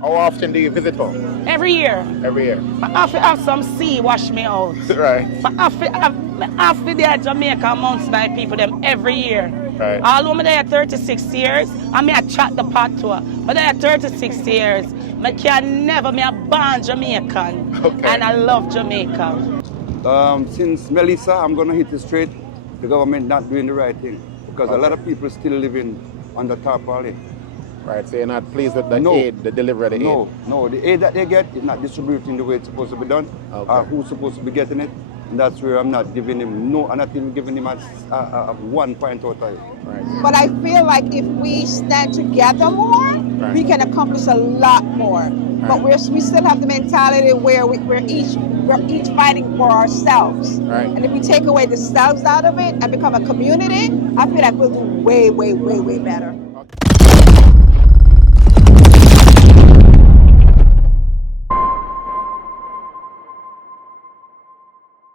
How often do you visit home? Every year. Every year. I have to have some sea wash me out. Right. But I have to there Jamaica amongst my people them every year. Right. Although I'm there 36 years, I may chat the pot to her. But there 36 years, I can never be a born Jamaican. Okay. And I love Jamaica. Since Melissa, I'm going to hit it straight. The government not doing the right thing because a lot of people still living on the tarpaulin. Right, so you're not pleased with the No. aid, the delivery of the aid? No, the aid that they get is not distributing the way it's supposed to be done. Okay. Who's supposed to be getting it? And that's where I'm not giving him, I'm not even giving him a 1 point out of it. Right. But I feel like if we stand together more, we can accomplish a lot more. But we still have the mentality where we're each fighting for ourselves. Right. And if we take away the selves out of it and become a community, I feel like we'll do way, way, way, way better.